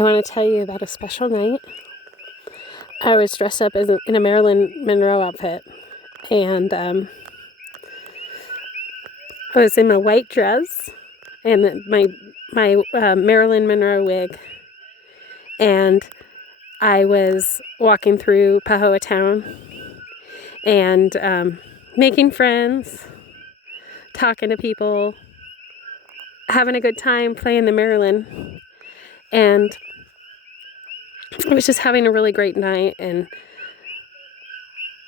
I want to tell you about a special night. I was dressed up in a Marilyn Monroe outfit, and I was in my white dress and my Marilyn Monroe wig, and I was walking through Pahoa town and making friends, talking to people, having a good time playing the Marilyn, and I was just having a really great night. And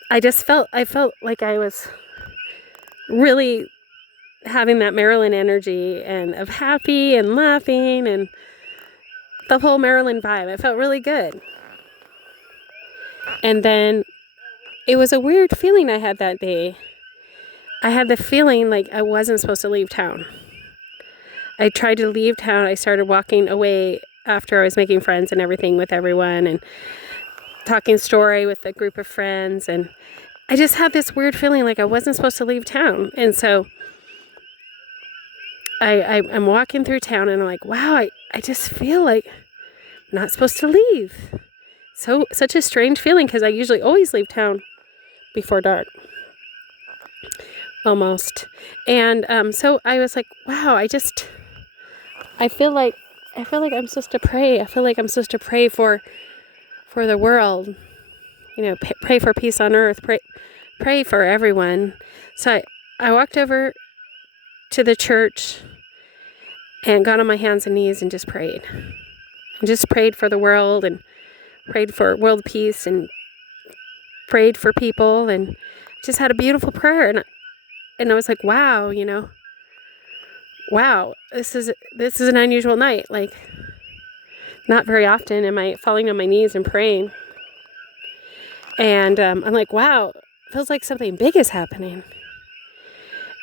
I felt like I was really having that Marilyn energy and of happy and laughing and the whole Marilyn vibe. I felt really good. And then it was a weird feeling I had that day. I had the feeling like I wasn't supposed to leave town. I tried to leave town. I started walking away after I was making friends and everything with everyone and talking story with a group of friends. And I just had this weird feeling like I wasn't supposed to leave town. And so I'm walking through town and I'm like, wow, I just feel like I'm not supposed to leave. Such a strange feeling because I usually always leave town before dark. Almost. And so I was like, wow, I feel like I'm supposed to pray. I feel like I'm supposed to pray for the world. You know, pray for peace on earth. Pray for everyone. So I walked over to the church and got on my hands and knees and just prayed. And just prayed for the world and prayed for world peace and prayed for people and just had a beautiful prayer. And I was like, wow, wow, this is an unusual night. Like, not very often am I falling on my knees and praying. And I'm like, wow, it feels like something big is happening.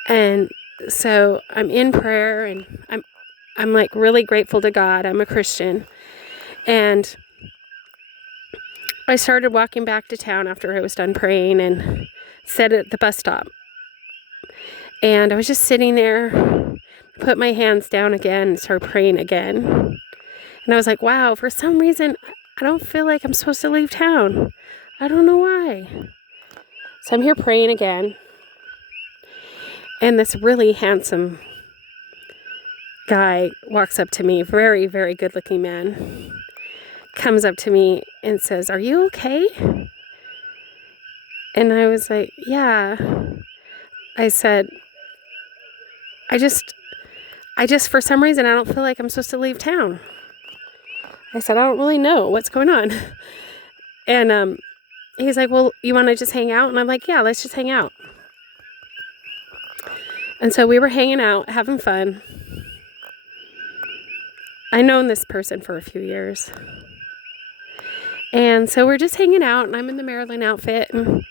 And so I'm in prayer and I'm like really grateful to God. I'm a Christian. And I started walking back to town after I was done praying and sat at the bus stop. And I was just sitting there, put my hands down again and started praying again. And I was like, wow, for some reason, I don't feel like I'm supposed to leave town. I don't know why. So I'm here praying again. And this really handsome guy walks up to me, very, very good looking man, comes up to me and says, "Are you okay?" And I was like, yeah. I said, I just, for some reason, I don't feel like I'm supposed to leave town. I said, I don't really know what's going on. And he's like, well, you want to just hang out? And I'm like, yeah, let's just hang out. And so we were hanging out, having fun. I've known this person for a few years. And so we're just hanging out, and I'm in the Marilyn outfit and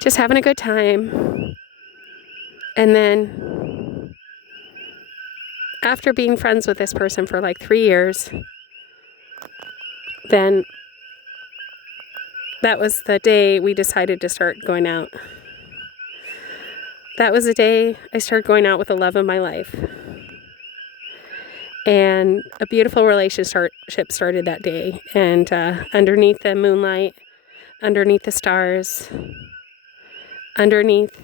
just having a good time. And then after being friends with this person for like 3 years, then that was the day we decided to start going out. That was the day I started going out with the love of my life. And a beautiful relationship started that day. And underneath the moonlight, underneath the stars, underneath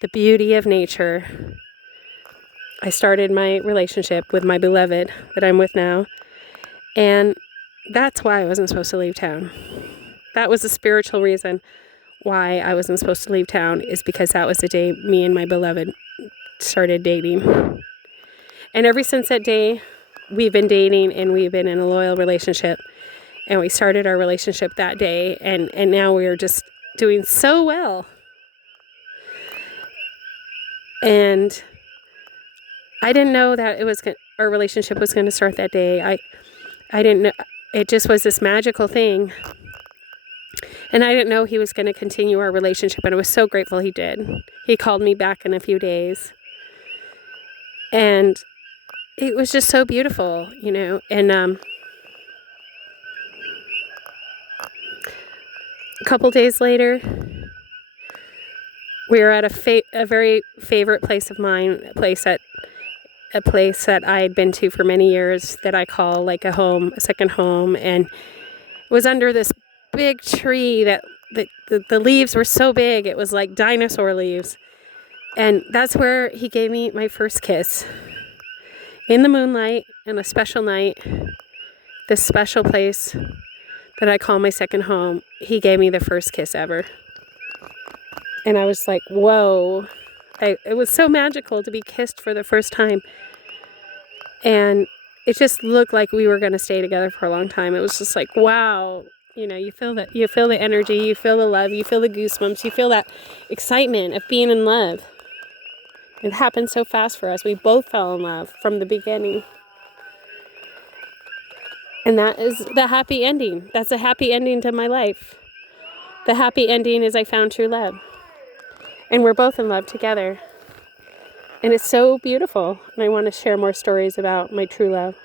the beauty of nature, I started my relationship with my beloved that I'm with now. And that's why I wasn't supposed to leave town. That was the spiritual reason why I wasn't supposed to leave town, is because that was the day me and my beloved started dating. And ever since that day, we've been dating and we've been in a loyal relationship. And we started our relationship that day, and now we are just doing so well. And I didn't know that our relationship was going to start that day. I didn't know. It just was this magical thing. And I didn't know he was going to continue our relationship, and I was so grateful he did. He called me back in a few days. And it was just so beautiful, And a couple days later, we were at a very favorite place of mine, a place a place that I had been to for many years that I call like a home, a second home, and it was under this big tree that the leaves were so big, it was like dinosaur leaves. And that's where he gave me my first kiss. In the moonlight, on a special night, this special place that I call my second home, he gave me the first kiss ever. And I was like, whoa. It was so magical to be kissed for the first time. And it just looked like we were going to stay together for a long time. It was just like, wow. You know, you feel the energy, you feel the love, you feel the goosebumps, you feel that excitement of being in love. It happened so fast for us. We both fell in love from the beginning. And that is the happy ending. That's a happy ending to my life. The happy ending is I found true love. And we're both in love together. And it's so beautiful. And I want to share more stories about my true love.